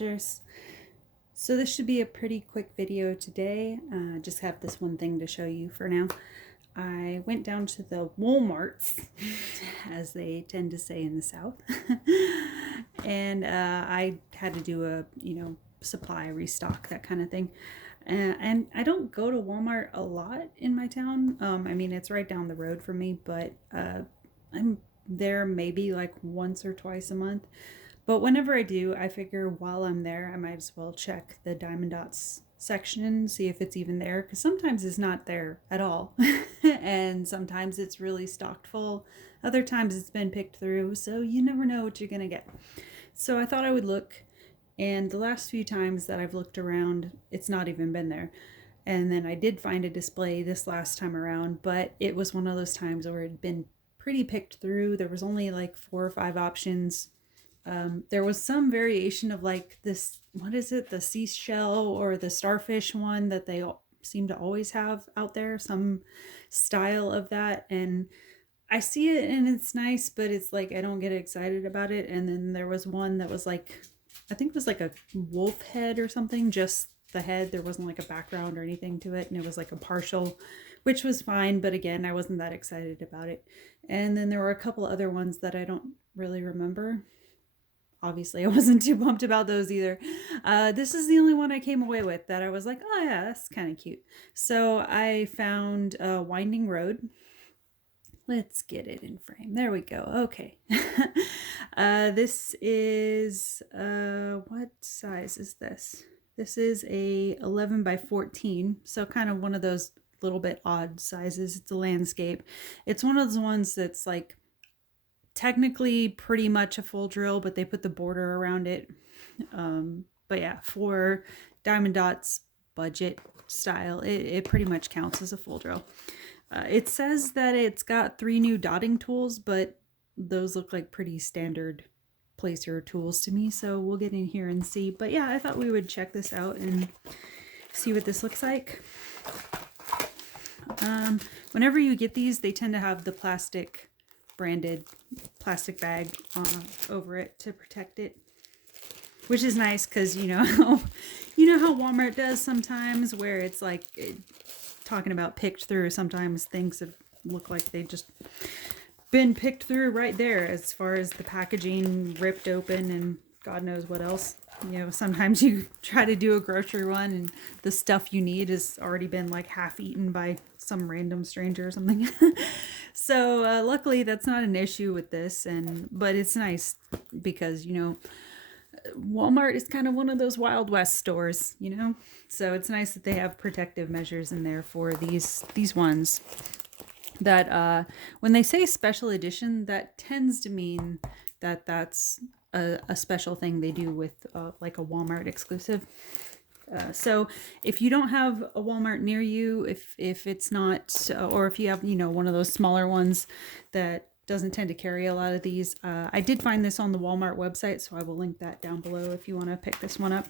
Badgers. So this should be a pretty quick video today. Just have this one thing to show you for now. I went down to the Walmarts, as they tend to say in the South, and I had to do a, supply restock, that kind of thing. And I don't go to Walmart a lot in my town. I mean, it's right down the road from me, but I'm there maybe like once or twice a month. But whenever I do, I figure while I'm there, I might as well check the Diamond Dotz section, see if it's even there, because sometimes it's not there at all. And sometimes it's really stocked full. Other times it's been picked through, so you never know what you're going to get. So I thought I would look, and the last few times that I've looked around, it's not even been there. And then I did find a display this last time around, but it was one of those times where it had been pretty picked through. There was only like 4 or 5 options. There was some variation of like this, what is it, the seashell or the starfish one that they seem to always have out there, some style of that. And I see it and it's nice, but it's like I don't get excited about it. And then there was one that was like, I think it was like a wolf head or something, just the head. There wasn't like a background or anything to it, and it was like a partial, which was fine, but again, I wasn't that excited about it. And then there were a couple other ones that I don't really remember. Obviously, I wasn't too pumped about those either. This is the only one I came away with that I was like, oh yeah, that's kind of cute. So I found Winding Road. Let's get it in frame. There we go. Okay. This is, what size is this? This is a 11 by 14. So kind of one of those little bit odd sizes. It's a landscape. It's one of those ones that's like technically pretty much a full drill, but they put the border around it. But yeah, for Diamond Dot's budget style, it pretty much counts as a full drill. It says that it's got 3 new dotting tools, but those look like pretty standard placer tools to me, so we'll get in here and see. But yeah, I thought we would check this out and see what this looks like. Whenever you get these, they tend to have the branded plastic bag over it to protect it, which is nice because you know how Walmart does sometimes, where it's like talking about picked through. Sometimes things have look like they just been picked through right there, as far as the packaging ripped open and God knows what else. Sometimes you try to do a grocery run and the stuff you need has already been like half eaten by some random stranger or something. So luckily that's not an issue with this, but it's nice because Walmart is kind of one of those Wild West stores, so it's nice that they have protective measures in there for these ones. That when they say special edition, that tends to mean that that's a special thing they do with like a Walmart exclusive. So if you don't have a Walmart near you, if it's not, or if you have, one of those smaller ones that doesn't tend to carry a lot of these, I did find this on the Walmart website, so I will link that down below if you want to pick this one up.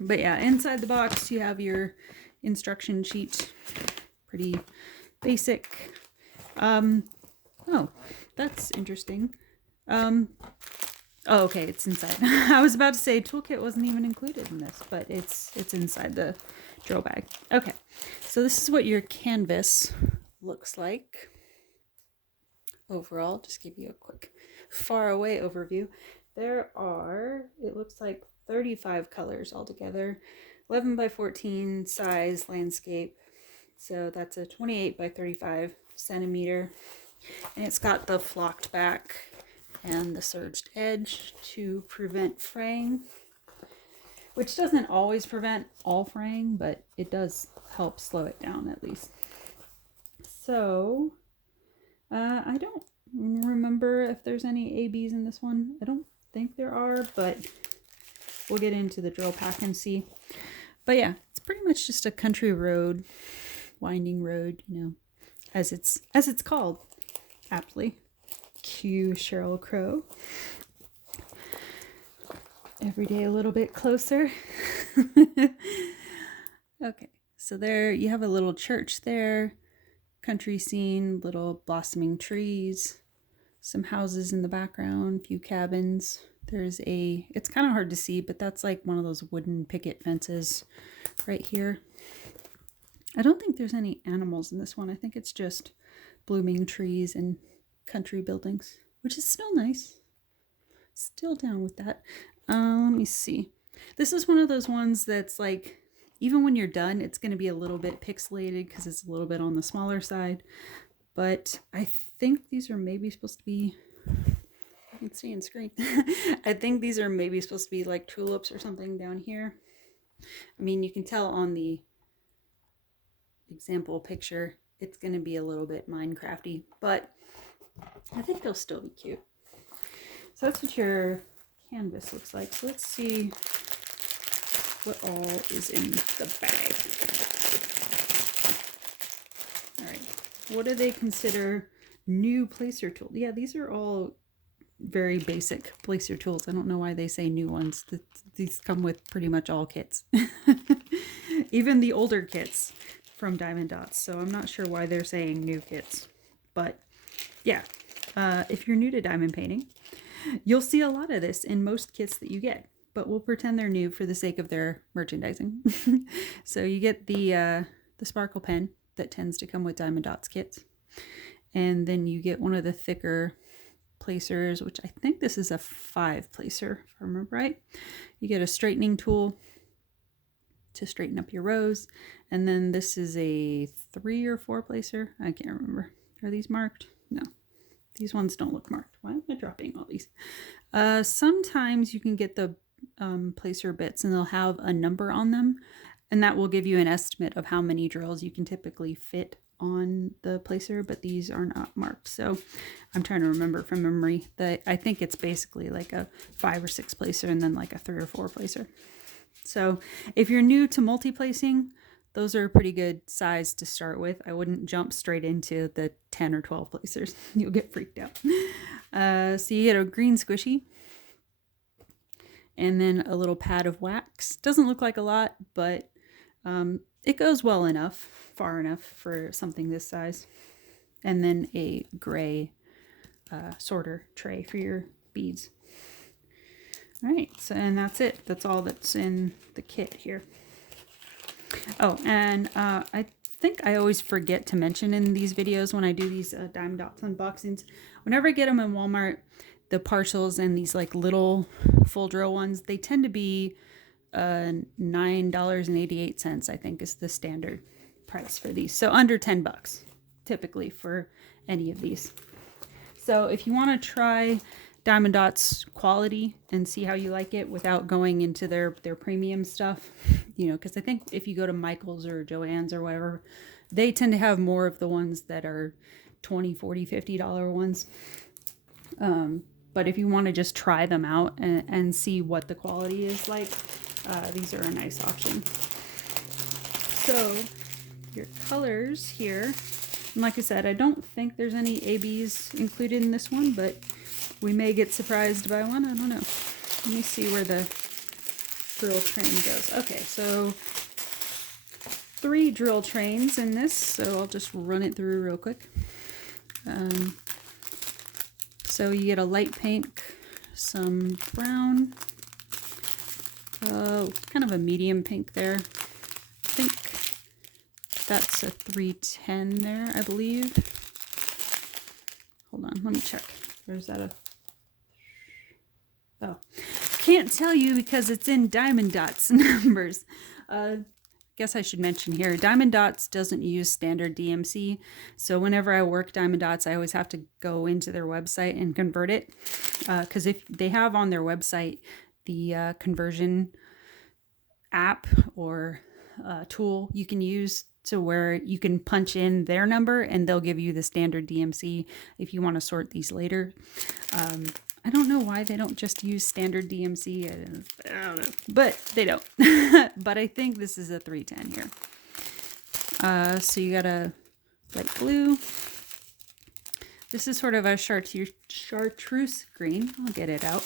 But yeah, inside the box, you have your instruction sheet. Pretty basic. Oh, that's interesting. Oh, okay, it's inside. I was about to say toolkit wasn't even included in this, but it's inside the drill bag. Okay, so this is what your canvas looks like overall. Just give you a quick far away overview. There are, it looks like 35 colors altogether, 11 by 14 size landscape. So that's a 28 by 35 centimeter, and it's got the flocked back and the surged edge to prevent fraying, which doesn't always prevent all fraying, but it does help slow it down at least. So I don't remember if there's any ABs in this one. I don't think there are, but we'll get into the drill pack and see. But yeah, it's pretty much just a country road, winding road, as it's called aptly. Cue Sheryl Crow. Every day a little bit closer. Okay, so there you have a little church there, country scene, little blossoming trees, some houses in the background, few cabins. it's kind of hard to see, but that's like one of those wooden picket fences right here. I don't think there's any animals in this one. I think it's just blooming trees and country buildings, which is still nice. Still down with that. Let me see. This is one of those ones that's like, even when you're done, it's going to be a little bit pixelated because it's a little bit on the smaller side. But I think these are maybe supposed to be, you can see in screen. I think these are maybe supposed to be like tulips or something down here. I mean, you can tell on the example picture, it's going to be a little bit Minecrafty, but I think they'll still be cute. So that's what your canvas looks like. So let's see what all is in the bag. All right, what do they consider new placer tools? Yeah, these are all very basic placer tools. I don't know why they say new ones. These come with pretty much all kits. Even the older kits from Diamond Dotz. So I'm not sure why they're saying new kits. But yeah, if you're new to diamond painting, you'll see a lot of this in most kits that you get. But we'll pretend they're new for the sake of their merchandising. So you get the sparkle pen that tends to come with Diamond Dotz kits. And then you get one of the thicker placers, which I think this is a 5 placer, if I remember right. You get a straightening tool to straighten up your rows. And then this is a 3 or 4 placer. I can't remember. Are these marked? No. These ones don't look marked. Why am I dropping all these? Sometimes you can get the placer bits and they'll have a number on them. And that will give you an estimate of how many drills you can typically fit on the placer, but these are not marked. So I'm trying to remember from memory that I think it's basically like a 5 or 6 placer and then like a 3 or 4 placer. So if you're new to multi-placing, those are a pretty good size to start with. I wouldn't jump straight into the 10 or 12 placers. You'll get freaked out. So you get a green squishy and then a little pad of wax. Doesn't look like a lot, but it goes well enough, far enough for something this size. And then a gray sorter tray for your beads. All right, so and that's it. That's all that's in the kit here. Oh, and I think I always forget to mention in these videos when I do these Diamond Dotz unboxings, whenever I get them in Walmart, the partials and these like little full drill ones, they tend to be $9.88, I think is the standard price for these. So under 10 bucks typically for any of these. So if you want to try Diamond Dotz quality and see how you like it without going into their premium stuff, you know, because I think if you go to Michael's or Joann's or whatever, they tend to have more of the ones that are $20, $40, $50 ones. But if you want to just try them out and see what the quality is like, these are a nice option. So your colors here, and like I said, I don't think there's any ABs included in this one, but we may get surprised by one. I don't know. Let me see where the drill train goes. Okay, so 3 drill trains in this, so I'll just run it through real quick. So you get a light pink, some brown, kind of a medium pink there. I think that's a 310 there, I believe. Hold on, let me check. Or is that a... Oh, can't tell you because it's in Diamond Dotz numbers. Guess I should mention here, Diamond Dotz doesn't use standard DMC. So whenever I work Diamond Dotz, I always have to go into their website and convert it. Because if they have on their website the conversion app or tool you can use to where you can punch in their number and they'll give you the standard DMC if you want to sort these later. I don't know why they don't just use standard DMC. I don't know, but they don't. But I think this is a 310 here. So you got a light blue. This is sort of a chartreuse green. I'll get it out.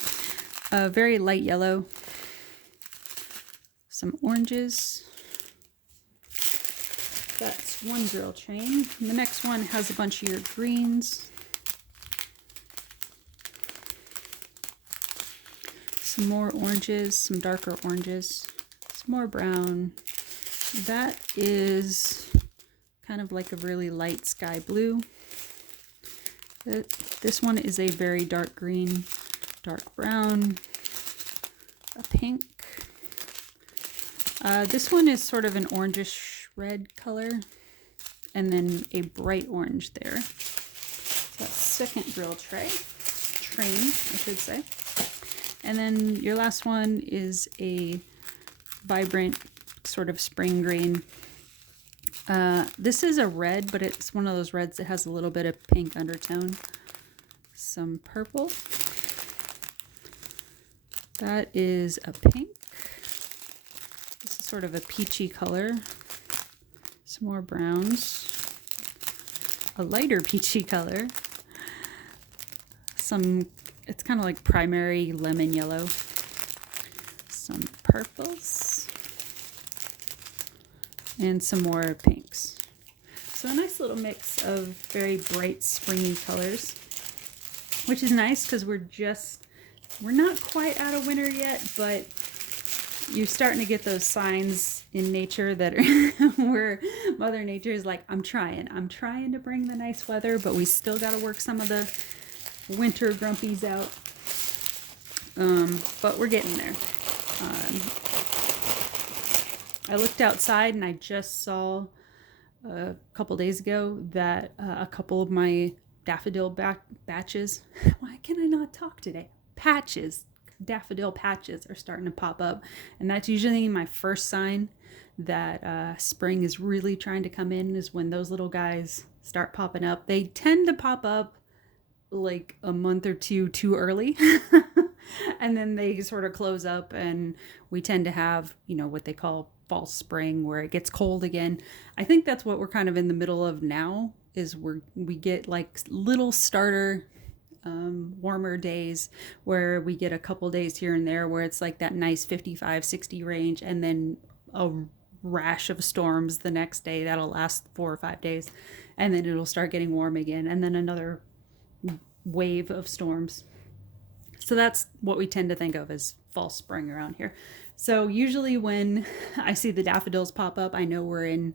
A very light yellow. Some oranges. That's one drill train. And the next one has a bunch of your greens. Some more oranges, some darker oranges, some more brown. That is kind of like a really light sky blue. This one is a very dark green, dark brown, a pink. This one is sort of an orangish red color, and then a bright orange there. So that's second drill train, I should say. And then your last one is a vibrant sort of spring green. This is a red, but it's one of those reds that has a little bit of pink undertone. Some purple. That is a pink. This is sort of a peachy color. Some more browns. A lighter peachy color. It's kind of like primary lemon yellow. Some purples. And some more pinks. So a nice little mix of very bright springy colors, which is nice because we're not quite out of winter yet, but you're starting to get those signs in nature that are where Mother Nature is like, I'm trying to bring the nice weather, but we still got to work some of the winter grumpies out. But we're getting there. I looked outside and I just saw a couple days ago that a couple of my daffodil batches, why can I not talk today? Daffodil patches are starting to pop up. And that's usually my first sign that spring is really trying to come in, is when those little guys start popping up. They tend to pop up like a month or two too early. And then they sort of close up, and we tend to have, what they call false spring, where it gets cold again. I think that's what we're kind of in the middle of now, is we get like little starter warmer days where we get a couple days here and there where it's like that nice 55-60 range, and then a rash of storms the next day that'll last 4 or 5 days, and then it'll start getting warm again, and then another wave of storms. So that's what we tend to think of as false spring around here. So usually when I see the daffodils pop up, I know we're in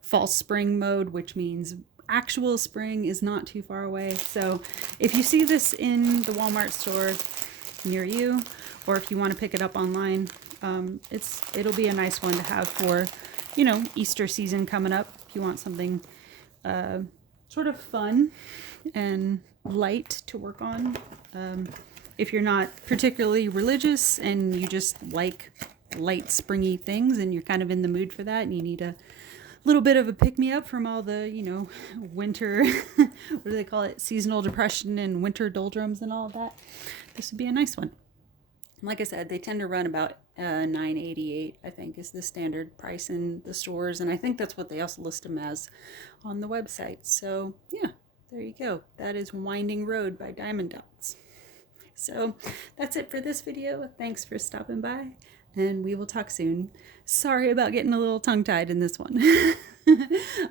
false spring mode, which means actual spring is not too far away. So if you see this in the Walmart store near you, or if you want to pick it up online, it'll be a nice one to have for, Easter season coming up. If you want something sort of fun and light to work on. If you're not particularly religious and you just like light springy things and you're kind of in the mood for that, and you need a little bit of a pick-me-up from all the, winter, what do they call it, seasonal depression and winter doldrums and all of that, this would be a nice one. Like I said, they tend to run about $9.88, I think, is the standard price in the stores, and I think that's what they also list them as on the website. So yeah, there you go. That is Winding Road by Diamond Dotz. So that's it for this video. Thanks for stopping by, and we will talk soon. Sorry about getting a little tongue-tied in this one.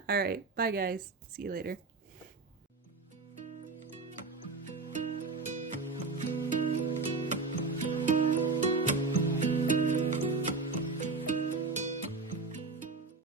All right, bye guys. See you later.